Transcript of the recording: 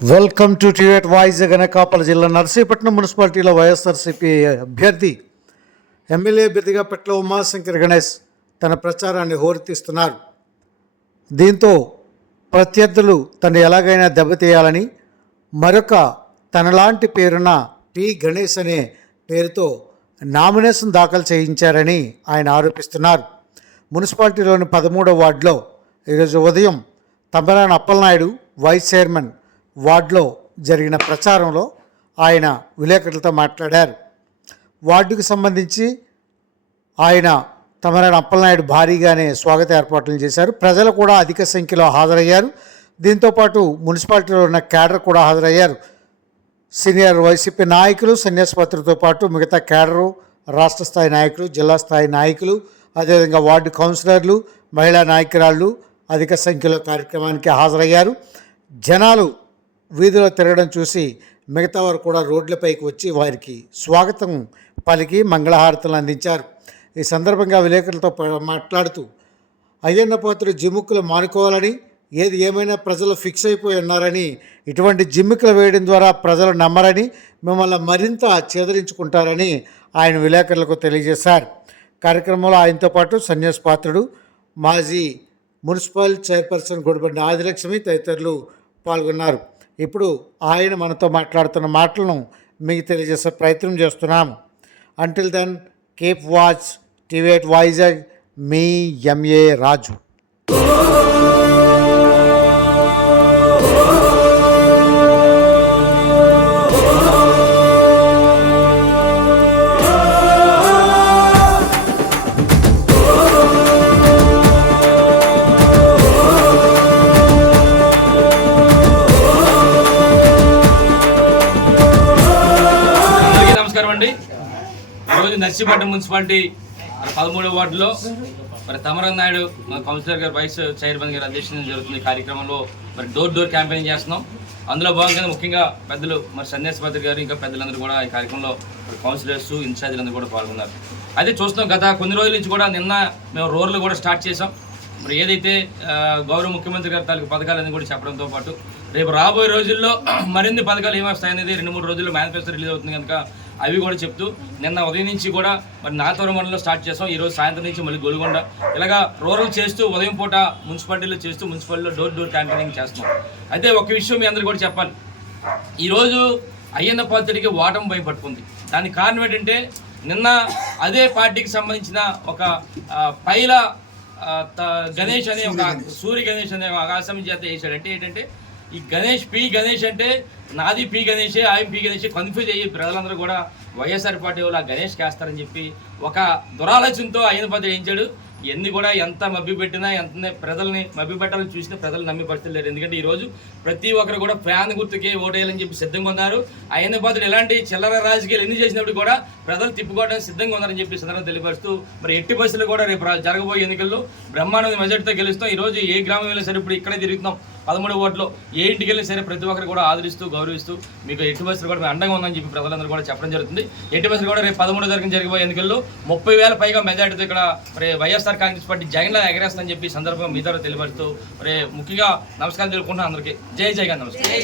Welcome to టివేట్ voice Anakapalli జిల్లా నర్సీపట్నం మున్సిపాలిటీలో వైఎస్ఆర్సీపీ అభ్యర్థి ఎమ్మెల్యే అభ్యర్థిగా పెట్ల ఉమాశంకర్ గణేష్ తన ప్రచారాన్ని హోరెత్తిస్తున్నారు. దీంతో ప్రత్యర్థులు తను ఎలాగైనా దెబ్బతీయాలని మరొక తనలాంటి పేరున్న టి గణేష్ అనే పేరుతో నామినేషన్ దాఖలు చేయించారని ఆయన ఆరోపిస్తున్నారు. మున్సిపాలిటీలోని పదమూడో వార్డులో ఈరోజు ఉదయం తమ్మరాని అప్పలనాయుడు వైస్ చైర్మన్ వార్డులో జరిగిన ప్రచారంలో ఆయన విలేకరులతో మాట్లాడారు. వార్డుకు సంబంధించి ఆయన తమరాని అప్పలనాయుడు భారీగానే స్వాగత ఏర్పాట్లు చేశారు. ప్రజలు కూడా అధిక సంఖ్యలో హాజరయ్యారు. దీంతోపాటు మున్సిపాలిటీలో ఉన్న క్యాడర్ కూడా హాజరయ్యారు. సీనియర్ వైసీపీ నాయకులు సన్యాసపత్రితో పాటు మిగతా కేడరు రాష్ట్ర స్థాయి నాయకులు జిల్లా స్థాయి నాయకులు అదేవిధంగా వార్డు కౌన్సిలర్లు మహిళా నాయకురాళ్ళు అధిక సంఖ్యలో కార్యక్రమానికి హాజరయ్యారు. జనాలు వీధిలో తిరగడం చూసి మిగతా వారు కూడా రోడ్లపైకి వచ్చి వారికి స్వాగతం పలికి మంగళహారతులు అందించారు. ఈ సందర్భంగా విలేకరులతో మాట్లాడుతూ అయ్యన్న పాత్ర జిమ్ముక్కులు మానుకోవాలని ఏది ఏమైనా ప్రజలు ఫిక్స్ అయిపోయి ఉన్నారని ఇటువంటి జిమ్మికలు వేయడం ద్వారా ప్రజలు నమ్మరని మిమ్మల్ని మరింత చేదరించుకుంటారని ఆయన విలేకరులకు తెలియజేశారు. కార్యక్రమంలో ఆయనతో పాటు సన్యాస్ పాత్రుడు మాజీ మున్సిపల్ చైర్పర్సన్ గుడిబండి ఆదిలక్ష్మి తదితరులు పాల్గొన్నారు. ఇప్పుడు ఆయన మనతో మాట్లాడుతున్న మాటలను మీకు తెలియజేసే ప్రయత్నం చేస్తున్నాము. అంటిల్ దెన్ కేప్ వాచ్ టివేట్ వైజాగ్ మీ ఎంఏ రాజు నమస్కారం అండి. ఈరోజు నర్సీపట్నం మున్సిపాలిటీ పదమూడవ వార్డులో మరి తమరం నాయుడు మా కౌన్సిలర్ గారు వైస్ చైర్మన్ గారు అధ్యక్షత జరుగుతున్న కార్యక్రమంలో మరి డోర్ డోర్ క్యాంపెయిన్ చేస్తున్నాం. అందులో భాగంగా ముఖ్యంగా పెద్దలు మరి సన్యాసపతి గారు ఇంకా పెద్దలందరూ కూడా ఈ కార్యక్రమంలో కౌన్సిలర్స్ కౌన్సిలర్స్ ఇన్ఛార్జీలందరూ కూడా పాల్గొన్నారు. అయితే చూస్తున్నాం గత కొన్ని రోజుల నుంచి కూడా నిన్న మేము రోడ్లు కూడా స్టార్ట్ చేసాం మరి ఏదైతే గౌరవ ముఖ్యమంత్రి గారి తాలూకు అని కూడా చెప్పడంతో పాటు రేపు రాబోయే రోజుల్లో మరిన్ని పథకాలు ఏమొస్తాయనేది రెండు మూడు రోజుల్లో మేనిఫెస్టో రిలీజ్ అవుతుంది కనుక అవి కూడా చెప్తూ నిన్న ఉదయం నుంచి కూడా మరి నాతవరం మండలంలో స్టార్ట్ చేసాం. ఈ రోజు సాయంత్రం నుంచి మళ్ళీ గోల్కొండ. ఇలాగా రూరల్ చేస్తూ ఉదయం పూట మున్సిపాలిటీలో చేస్తూ మున్సిపాలిటీలో డోర్ డోర్ క్యాంపెయినింగ్ చేస్తున్నాం. అయితే ఒక విషయం మీ అందరికీ కూడా చెప్పాలి. ఈరోజు అయ్యన్న పాత్రుడికి ఓటమి భయపట్టుకుంది దానికి కారణం ఏంటంటే నిన్న అదే పార్టీకి సంబంధించిన ఒక పైల గణేష్ అనే ఒక సూర్య గణేష్ అనే ఒక ఆకాశం చేత వేసాడు అంటే ఏంటంటే ఈ గణేష్ పి గణేష్ అంటే నాది పి గణేషే ఆయన పి గణేష్. కన్ఫ్యూజ్ అయ్యి ప్రజలందరూ కూడా వైఎస్ఆర్ పార్టీ వాళ్ళు ఆ గణేష్ వేస్తారని చెప్పి ఒక దురాలోచనతో ఆయన పద్ధతి వేయించాడు ఎన్ని కూడా ఎంత మభ్య పెట్టినా ఎంత ప్రజల్ని మభ్య పెట్టాలని చూసినా ప్రజలు నమ్మి పరిస్థితి లేరు. ఎందుకంటే ఈ రోజు ప్రతి ఒక్కరు కూడా ఫ్యాన్ గుర్తుకే ఓటేయాలని చెప్పి సిద్ధంగా ఉన్నారు. ఆయన పాత్రలు ఎలాంటి చిల్లర రాజకీయాలు ఎన్ని చేసినప్పుడు కూడా ప్రజలు తిప్పుకోవడానికి సిద్ధంగా ఉన్నారని చెప్పి సందర్భంగా తెలియపరుస్తూ మరి ఎట్టి బస్సులు కూడా రేపు జరగబోయే ఎన్నికల్లో బ్రహ్మాండ మెజార్టీతో గెలుస్తాం. ఈ రోజు ఏ గ్రామం వెళ్ళినా సరే ఇప్పుడు ఇక్కడే తిరుగుతున్నాం. పదమూడు ఓట్లు ఏ ఇంటికి వెళ్ళినా సరే ప్రతి ఒక్కరు కూడా ఆదరిస్తూ గౌరవిస్తూ మీకు ఎట్టి బస్సులు కూడా అండంగా అండగా ఉందని చెప్పి ప్రజలందరూ కూడా చెప్పడం జరుగుతుంది ఎట్టి బస్సులు కూడా రేపు పదమూడు తారీఖున జరిగిపోయే ఎన్నికల్లో ముప్పై వేల పైగా మెజార్టీతో ఇక్కడ మరి వైఎస్ఆర్ కాంగ్రెస్ పార్టీ జగన్ ఎగరేస్తుందని చెప్పి సందర్భంగా మీ ద్వారా తెలియపరుస్తూ మరి ముఖ్యంగా నమస్కారం తెలుపుకుంటున్నాను అందరికీ జై జై నమస్కారం